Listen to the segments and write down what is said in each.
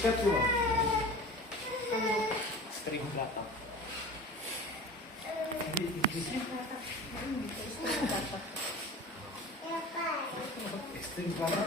Światło. String lata. String lata?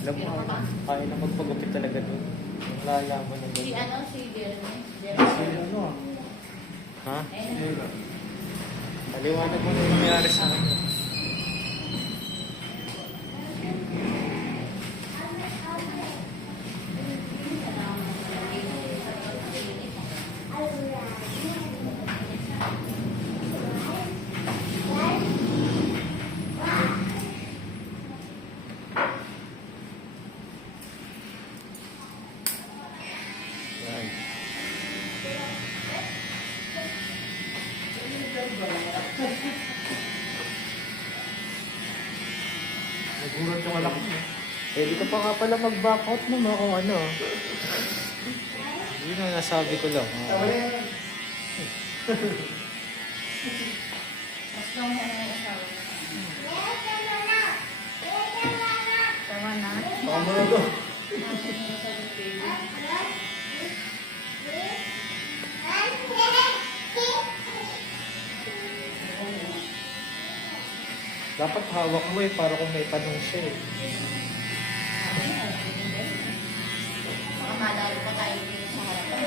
Alam mo, kaya na magpagupit talaga doon. Lalaman na Si doon. ano, si Jeremy. Ano? Ha? Paliwanag mo na yung nangyari sa akin. Yan. Nagulat yung anak ko. Pwede ka pa nga pala mag-back out naman kung ano. Yun ang nasabi ko lang. Mas lang mo na asawa. Tawa na. Baka mo na to. Dapat hawak mo eh, para kung may tanong siya eh. Baka malalo pa tayo dito sa harapan.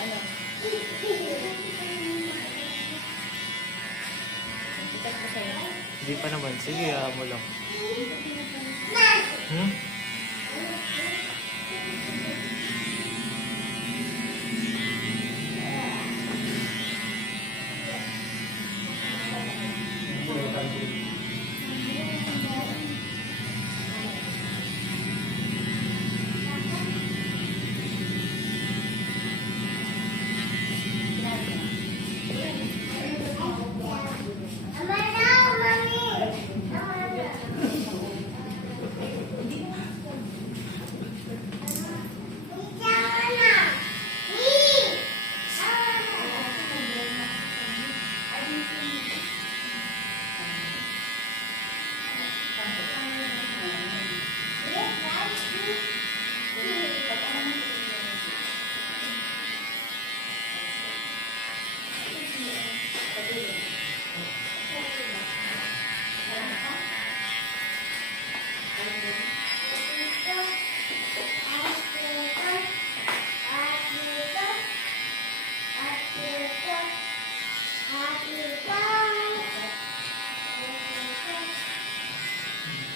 Ano? Sikat ko sa'yo. Hindi pa naman. Sige, mo lang. Hmm?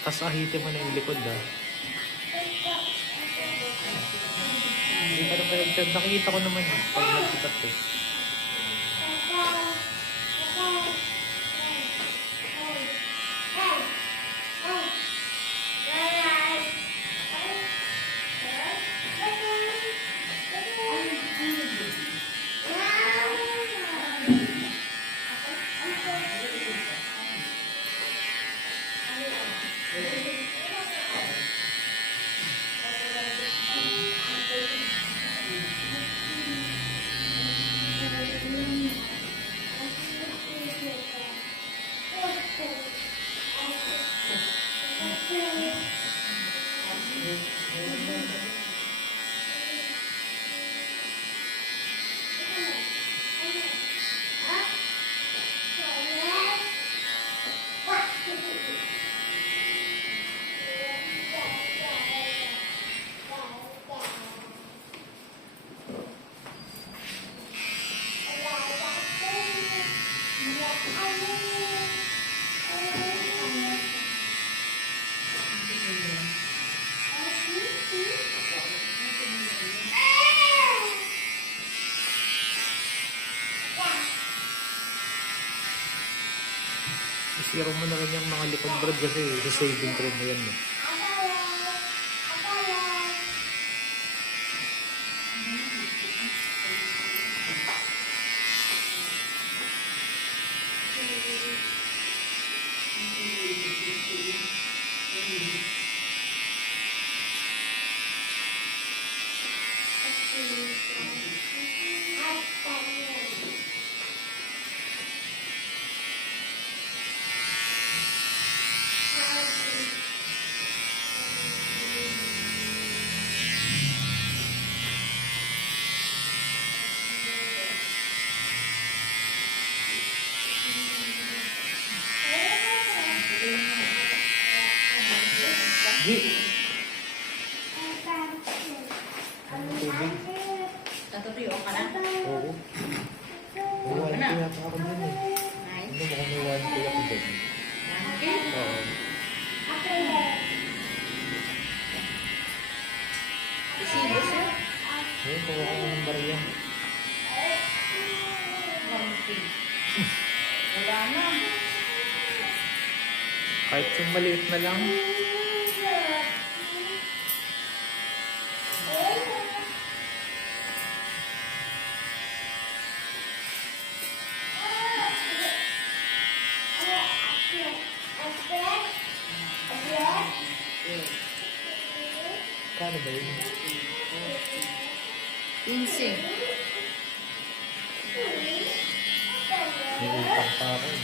Tapos ahitin mo na yung likod ah. Hindi pa naman nagtag. Nakikita ko naman eh. Pag nagsikat eh. Isiro mo na rin yung mga likod brad kasi sa saving cream mo yan eh. Gi! Ano tubig? Natutuyo ka na? Oo. Oo, Ano? hindi yata ako dun eh. Nice. Hindi mo kung may 1K ako dun. Okay. Oo. Isibos yun. Ayun, kuha ko ng barya. Wala na. Kahit yung maliit na lang. Kano ba yun? Insing. May utang pa ako eh.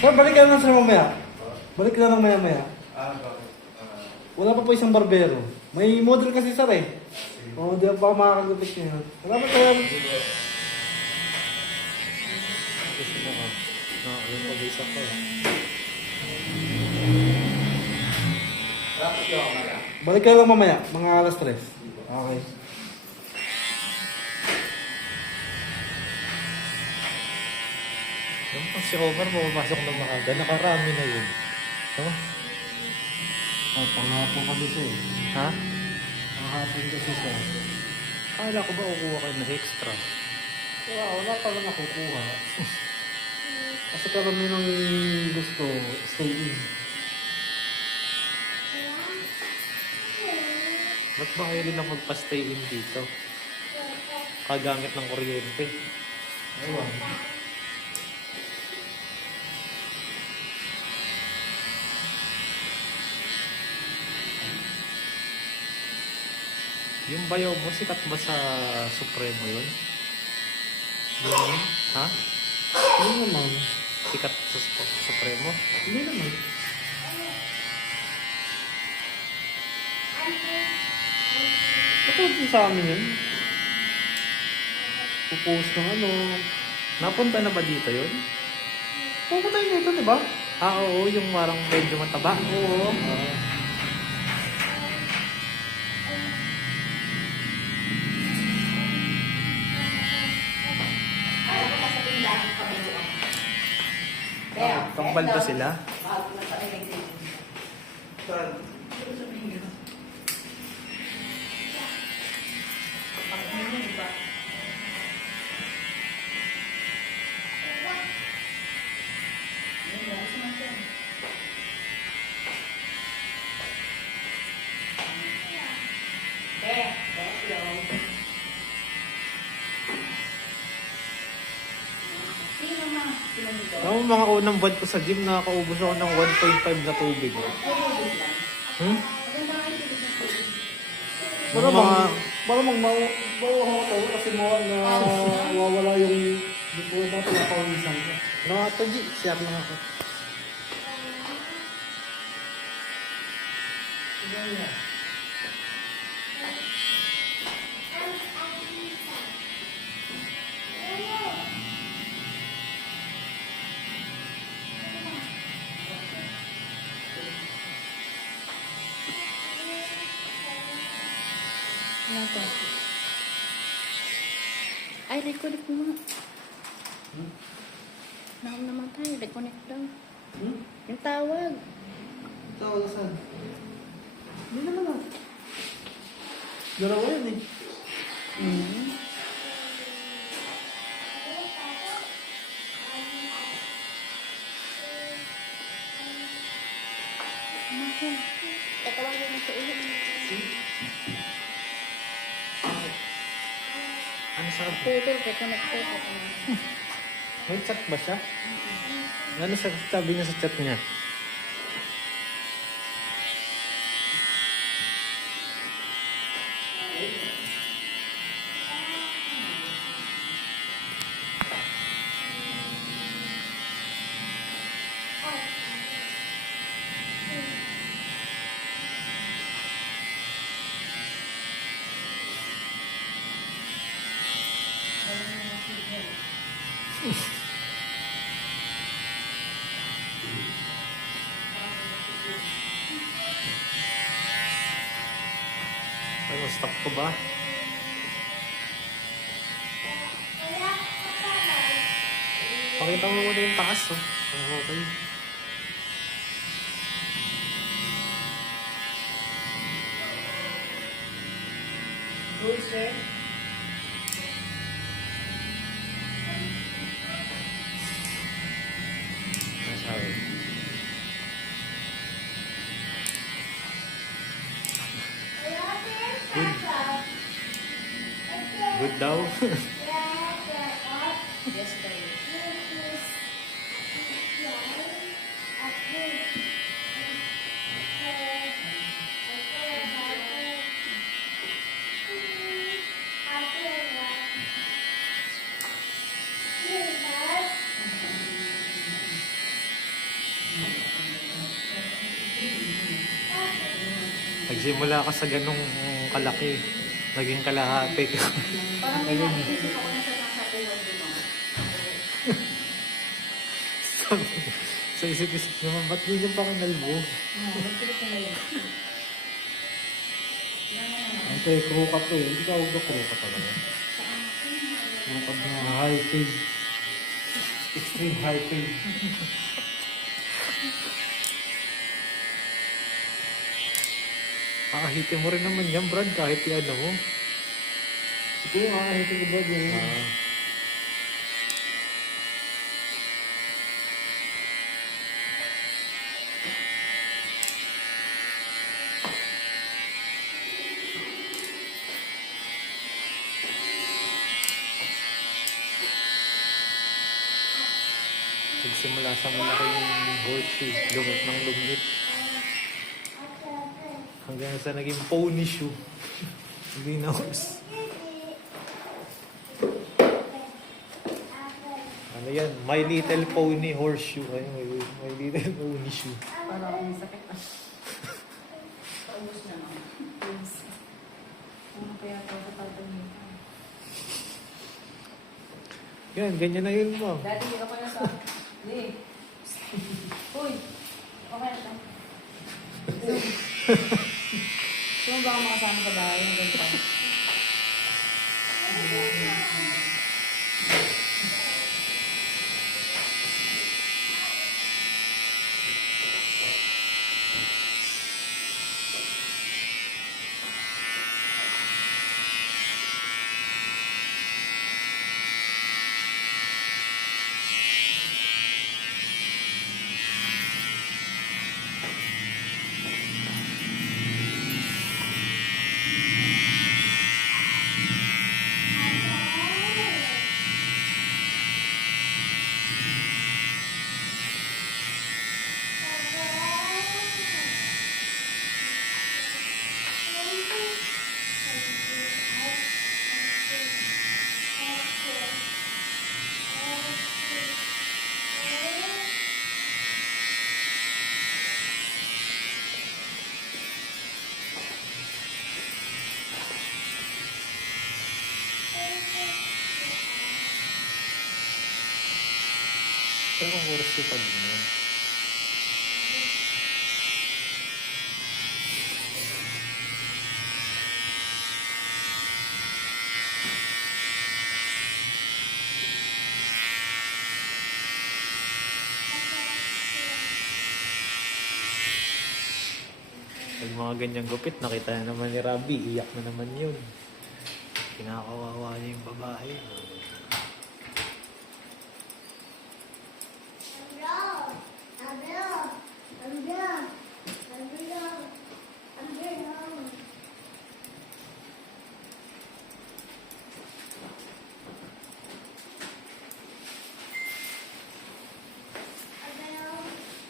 Sir, balik ka lang sir mamaya. Balik ka lang maya-maya. Bakit? Wala pa po isang barbero. May model kasi sir eh. Oo, di ba makakagupit niya. Salamat sir. Gusto mo ka. Nakakalim pa bisa ko. Bakit yung kamala? Balik ka lang mamaya, mga alas 3. Okay. Yung pag si Omar pumapasok ng maaga, nakarami na yun. No? Oh, panghapo kasi siya eh. Ha? Panghapon kasi siya. Akala ko ba kukuha kayo ng extra? Wala pa lang nakukuha. Kasi karami ng gusto, stay in. Ba't ba kayo rin ang magpa-stay in dito? Kagamit ng kuryente. Ewan. Yung bayaw mo, sikat ba sa Supremo yun? Yun? Ha? Hindi naman. Sikat sa Supremo? Hindi naman. Kapag sa amin yun. Pupost ng ano. Napunta na ba dito yun? Pupunta yun dito, di ba? Ah, oo, yung parang medyo mataba. Oo. Ay, ako kasabihin lang ang kabiluan. Kaya, Kambal ba sila? bago na sa electric. Saan? Pag hindi, di ba? Ayun, gusto mo siya. Hello. Sino ma? Sino nito? Ako, mga unang buwan ko sa gym, nakakaubos ako ng 1.5 na tubig. Hmm? Para Mga- bang, para bang bawa ko kasi nawawala yung di ko ba pinapawisan ko. Ano nga to, G? Share lang ako. ito. Ay, reconnect mo. Nakam naman tayo. Reconnect daw. Yung tawag. Tawag ka saan? Hindi naman ah. Dalawa yan eh. Naku. Tatawagin mo sa ulit. Ano sabi? Pwede, reconnect po. May chat ba siya? Ano sabi niya sa chat niya? Ano, stop ko ba? Pakita mo muna yung taas, oh. Okay. Good, sir. Ano sabi? Good daw. Yes, sir. Nagsimula ka sa ganong kalaki. Naging kalahati. Parang may naisip ako na sa nasa buwan din mo. Sa isip-isip naman, ba't ganyan pa kang nalbo? Magkilit na yun. Ante, crew cup to eh. Hindi ka huwag na crew cup talaga. Crew cup na high paid. Extreme high paid. Kakahitin mo rin naman yan, Brad, kahit i-ano mo. Ito yung kakahitin ko ba yun? Nagsimula sa malaking horseshoe, lumit ng lumit. Hanggang sa naging pony shoe. Hindi na horse. Ano yan? My Little Pony horseshoe. Ay, my Little Pony shoe. Para akong sakit na. Paubos na naman. Ano kaya ito sa tatawin? Yan, ganyan na yun, ma'am. Dati, ako na sa... Hindi. Uy! Okay na ito. Kung baka makasama ka dahil yung ganito. Pero kung horseshoe pa din yun. Yung mga ganyang gupit, nakita na naman ni Robby, iyak na naman yun. Kinakawawa niya yung babae.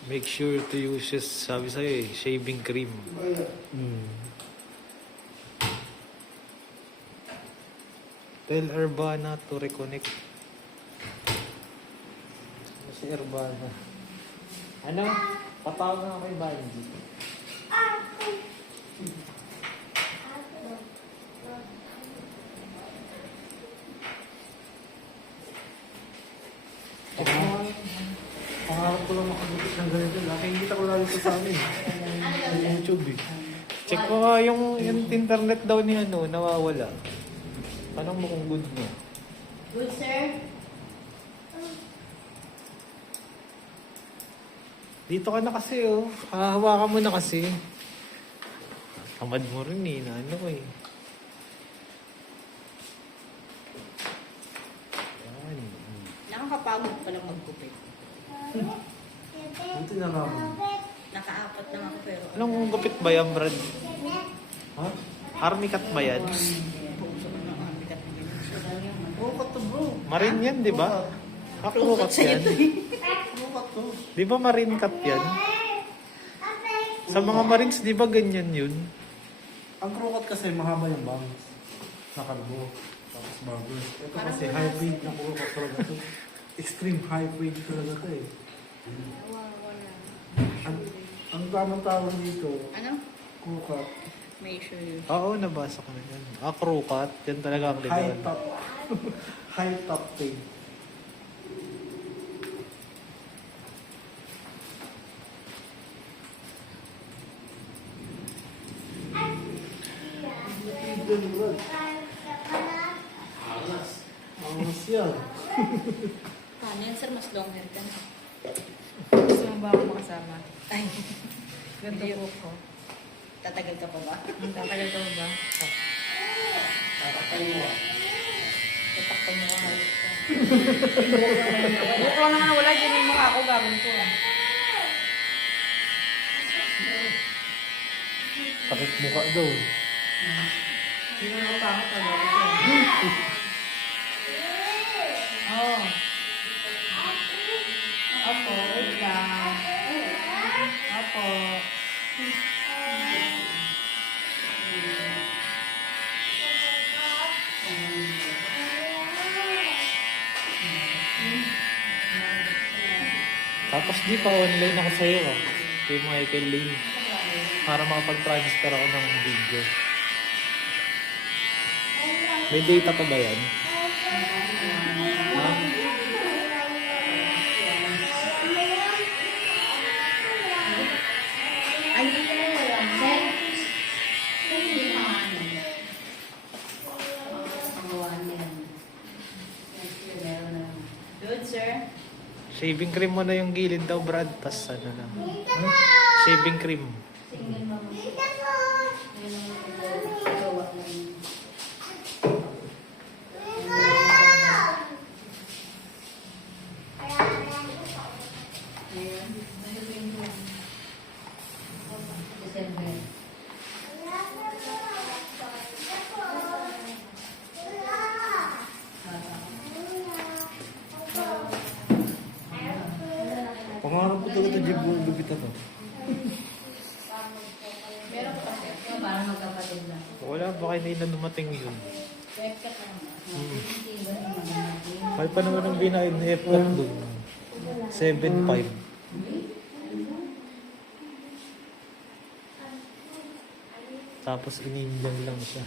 Make sure to use, sabi sa'yo shaving cream. Tell Urbana to reconnect. Si Urbana. Ano? Patawag nga kay Banji. Pangarap ko lang makagupit ng ganito. Nakikita ko lalo ito sa amin. Sa YouTube eh. Check mo nga yung internet daw ni nawawala. Tanong mo kung good mo. Good, sir? Dito ka na kasi hahawakan mo na kasi. Tamad mo rin na eh. Yan. Nakakapagod palang maggupit. Buti na naman. Nakaapat lang ako pero... Anong gupit ba yan, Brad? Ha? Army cut ba yan? Puso ko ng bigat na ganyan. So, lang yan. Bukat to bro. Marine yan, di ba? Crew cut yan. Bukat to. Di ba marine cut yan? Sa mga marines, di ba ganyan yun? Ang crooked kasi mahaba yung bangs. Nakalbo. Tapos bagos. Ito kasi high fade na crooked talaga to. Extreme high fade talaga to eh. Ang tamang tawag dito, Ano? crooked. Make sure you... Oo, nabasa ko na yan. Crew cut. Yan talaga ang High ligawan. top. High top fade. Angas yan. Paano yan, sir? Mas long hair ka na. Gusto mo ba ako makasama? Ay, Ganda po ko. tatagal ka pa ba? Tatagal ka mo ba? Tatakpan mo ka halos ka. Buko lang naman wala. Diyan yung mga ako gagawin ko. Takip mukha daw. Sino yung pangit ang gagawin ko? Oh. Opo, wait lang. Opo. Tapos di pa online ako sa'yo kay Michael Lane. Para makapag-transfer ako ng video. May data pa ba yan? Ha? Ay, sir. Hindi naman. Pangawan yan. Meron na. Good, sir. Shaving cream mo na yung gilid daw, Brad. Tas ano lang. Shaving cream. Single mama. Gawa lang. Ayan. December. Pangarap ko talaga Jib lupit ako. Meron ko kasi. Parang magkapatid na. Wala, baka hindi na dumating yun. Check ka naman. Hindi ba naman? Mahal pa naman ang binayad na F1 doon. 7.5. Tapos inindian lang siya.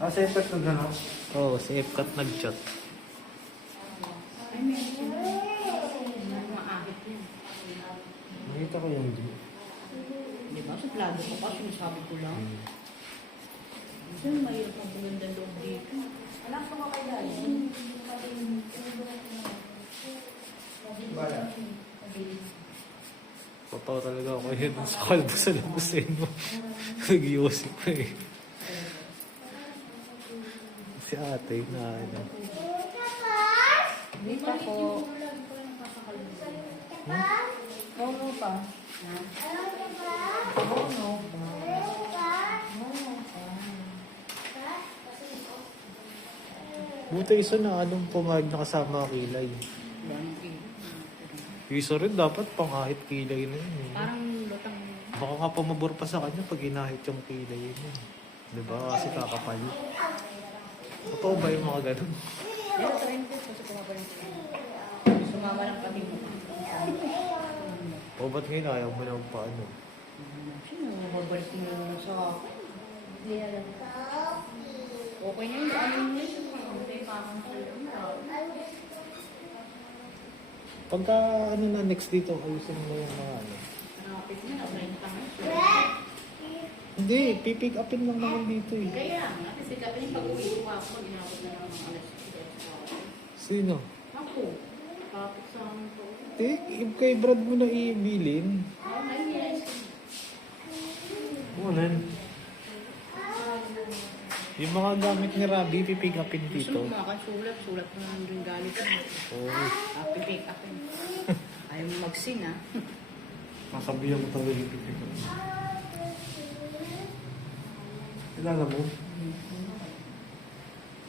Sa effect na gano'n. Oo, si Epcat nag-chat. Ay, meron. Maahit yun. Nakita ko yung Jib. Di ba? Suplado ko pa. Sinasabi ko lang. Sir, mayroon pang magandang loob dito. Anak ko kay Dali. Bala. Totoo talaga ako eh. Yan, sa kalbo sa labas eh, no? Nag-iosip ko eh. Si ate na ano. Hindi pa po. Oo pa. Oo pa. Buta isa na anong pumayag na kasama kilay. Isa rin dapat pangahit kilay na yun. Eh. Parang lutang. Baka nga pumabor pa sa kanya pag inahit yung kilay yun. Diba? Kasi kakapal. Totoo ba yung mga ganun? Pero 30 kasi kumapa rin sila. Sumama lang kami mo. O ba't ngayon ayaw mo na paano? Sino mababalik mo naman sa ako? Okay na yun. Ano yun yun? Hindi pa akong sa'yo. Pagka ano na next dito, ayusin mo yung mga ano. Nakapit na na. 30 nga. Hindi, pipick upin lang naman dito eh. Kaya nga. Kasi kapag pag-uwi ko ako, ginawag na lang ang alas 10. Sino? Ako. Kapit sa amin po. Kay Brad mo na ibilin. Ay, yes. Ano yun? Yung mga gamit ni Rabi, pipick upin Gusto dito. mo makasulat. Sulat mo naman yung galit mo. Oo. Pick up. Ayaw mo mag-sing, ha? Masabihan mo talaga yung pipig ko. Kilala mo?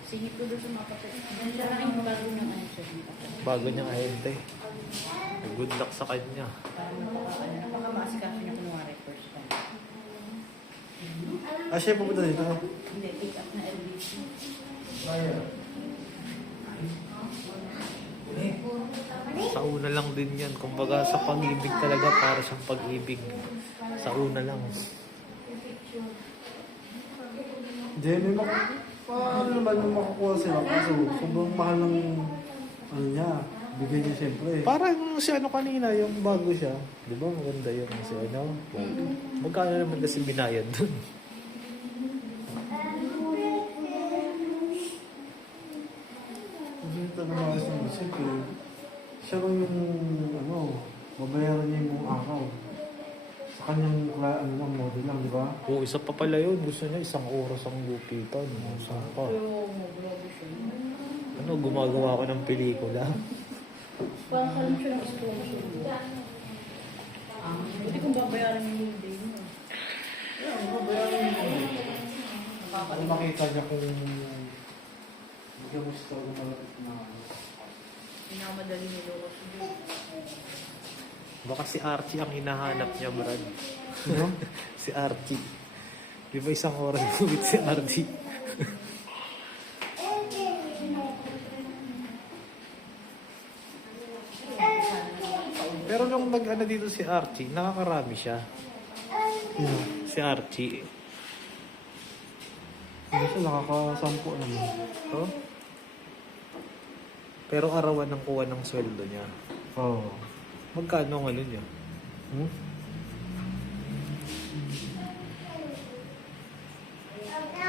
Singit ko doon sa mga kapatid. Ganda lang yung bago ng ano siya. Bago niyang ahente. Good luck sa kanya. Napakamasikaso niya kunwari first time. Ah, siya pupunta dito. Hindi, pick up na LBC. Sa una lang din yan. Kumbaga sa pag-ibig talaga para siyang pag-ibig. Sa una lang. Hindi, may paano naman yung makakuha sila? Kaso, sobrang mahal ng ano niya. Bigay niya siyempre. Parang si ano kanina, yung bago siya. Di ba? Maganda yung si ano. Magkano naman kasi binayad dun? Hindi talaga makas ng isip eh. Siya lang yung ano, babayaran niya yung mga akaw. Sa kanyang ano lang, model lang, di ba? Oo, isa pa pala yun. Gusto niya isang oras ang gupitan. Saan pa? Pero, grabe siya. Ano, gumagawa ko ng pelikula. Parang kalam siya ng sponsor. Hindi kong babayaran yung day mo. Yeah, babayaran yung day mo. Ano makita niya kung hindi mo siya talaga malapit na Pinamadali nilo ko siya. Baka si Archie ang hinahanap niya, Brad. ano? Si Archie. Di ba isang oras bumit si Archie? Pero nung nag-ano dito si Archie, nakakarami siya. Si Archie. Hindi siya nakakasampo naman. Oh? Pero arawan ng kuha ng sweldo niya. Oo. Magkano ang ano niya? Hmm?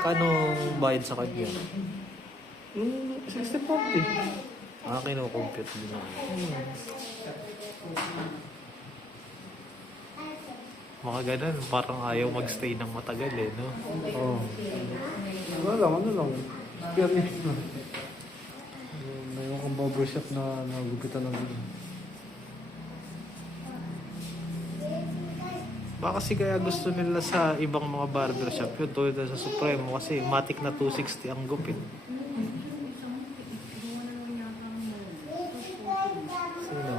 Kano bayad sa kanya? Yung 60-40. Kinukompute din ako. Mga ganun, parang ayaw magstay ng matagal eh, no? Oo. Ano lang. Experience na. Mayroon kang barbershop na nagupitan ng Baka kasi kaya gusto nila sa ibang mga barbershop yun, tulad na sa Supremo kasi matik na 260 ang gupit. Sino?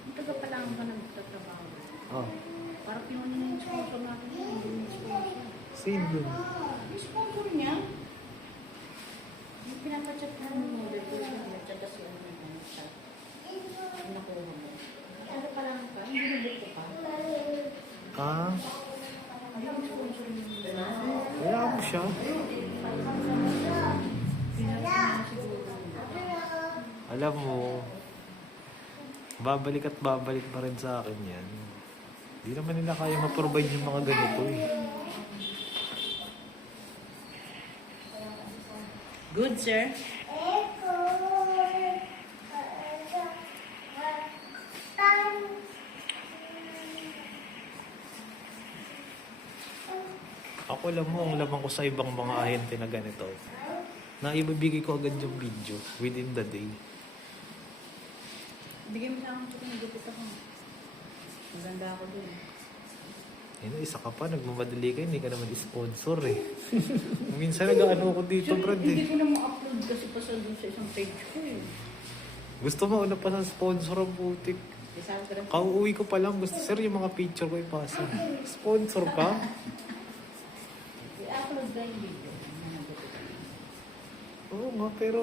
Ang taga pa lang ka nagtatrabaho. Oh, Parang pinunin na yung sponsor natin yun. Hindi yung sponsor. sino? Yung sponsor niya, yung pinapachat na ng model ko siya, nagchat kasi ano na chat. Nakuha mo. Ano pa lang ka? Hindi nabot ko pa. Ah, Ano yung sponsor niya? kaya mo siya. Alam mo, babalik at babalik pa rin sa akin yan. Hindi naman nila kaya ma-provide yung mga ganito eh. Good, sir. alam mo, ang laman ko sa ibang mga ahente na ganito, na ibibigay ko agad yung video within the day. Bigyan mo sa akin ito, nagupit ako. Maganda ako dun. Isa ka pa, nagmamadali ka, hindi ka naman sponsor eh. Minsan nag-ano ko dito, Brad Hindi eh. ko na ma-upload kasi pa sa dun sa isang page ko eh. Gusto mo una pa ng sponsor ang butik. Isang ko rin. Kauuwi ko pa lang, gusto sir yung mga picture ko ipasa. Sponsor ka? I-upload ka yung video. Nagupit ako. Oo nga, pero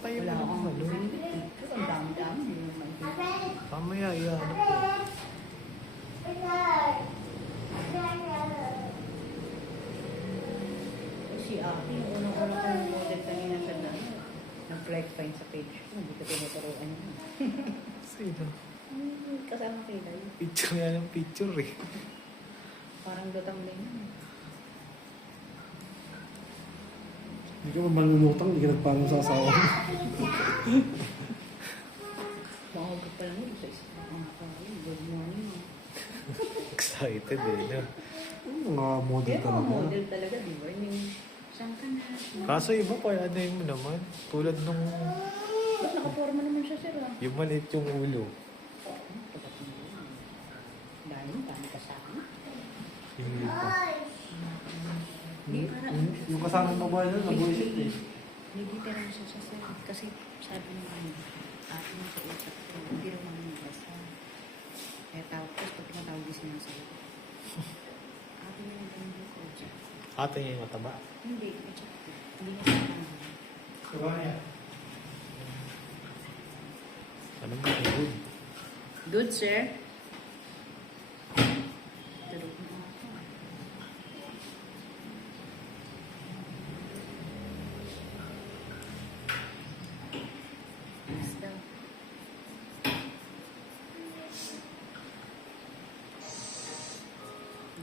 tayo Wala mo akong naman ano. Pero ang dami-dami. Hindi naman video. Mamaya, iyahanap ko. Si Aki, yung unang-unang ko ng model kanina sa nag-like pa yun sa page ko. Hindi ko tinuturuan yun. Sino? Kasama kilay. Picture nga ng picture eh. Parang lutang din yun. Hindi ka malulutang, hindi ka nagparang sa asawa. Mahugot pa lang yun sa isip. Good morning. Excited eh. No? Mga model Pero talaga. model talaga, di ba? Yung saan ka na? Kaso iba pa, ano yun mo naman? Tulad nung Ba't nakaporma naman siya, sir? Ah? yung maliit yung ulo. Dahil, dami ka sa akin. Hindi pa. Hindi, parang Yung kasamang babae na, nabuisit eh. hindi parang siya sa sir. Kasi sabi ng ate mo sa utak ko, hindi rin naman basta. Kaya tawag ko, pag tinatawag din siya sa utak. Ate mo yung ganun ko. Ate niya yung mataba. Hindi, check ko. Hindi niya sa akin. Ano ba yung good? Good, sir. Tulog na ako. Basta.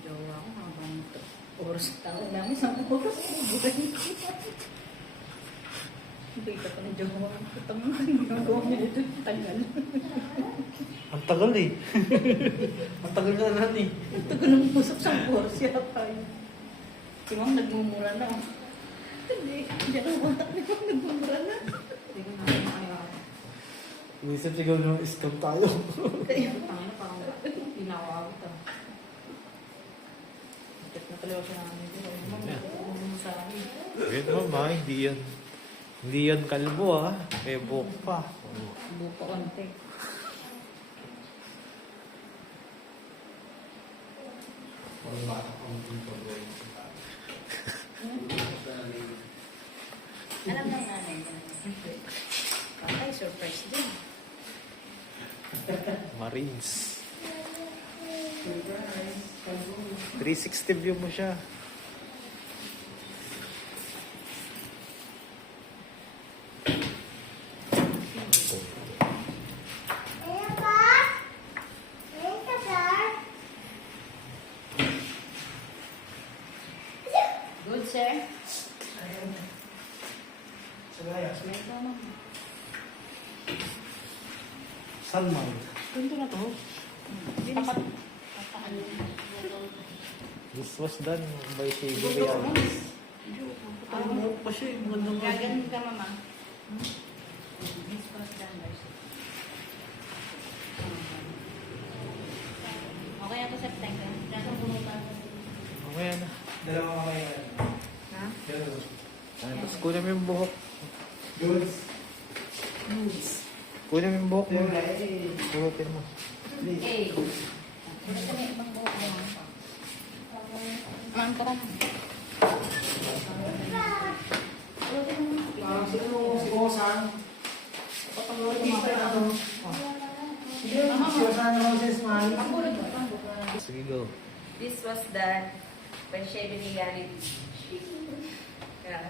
Jowa ko habang ito. Oras tao namin sa oras. Hindi ka pa na jowa ko. Putang ginagawa mo dito. Tagal. Ang tagal eh. Ang tagal na nan eh. Ito ko nang pusok sa oras. Yata yun. Si Ma'am nagmumura na. Hindi. Hindi ako wala. Di ba nagmumura na? Hindi ko naman makaya. Inisip sigaw nung scam tayo. Kaya parang ginawa ko ito. Bakit na pala siya namin dito? Ano sa akin? Wait naman, hindi yan. Hindi yan kalbo ah. May buhok pa. Oh. Buka konti. Alam na nanay ko. Patay, surprise din. Marines. 360 view mo siya. Good, sir. Ito naman. San man? Ganito na to. Tapat. This was done by Shady Reales. Ano mo pa siya eh. Magandang Gaganon ka, mama. This was done by Okay ako sa tank. Nasaan pumunta? Okay na. Dalawa ka kaya. Ha? Tapos kunin mo yung buhok. Goods. Kunin mo yung buhok mo. Yung eh. Kurutin mo. Okay. Wala ka may ibang buhok mo. Ma'am, tara na. Si Osan. Patanggalin mo mga ano. Si Osan naman si Ismail. Sige, go. This was done by Chevy Reality. Yeah.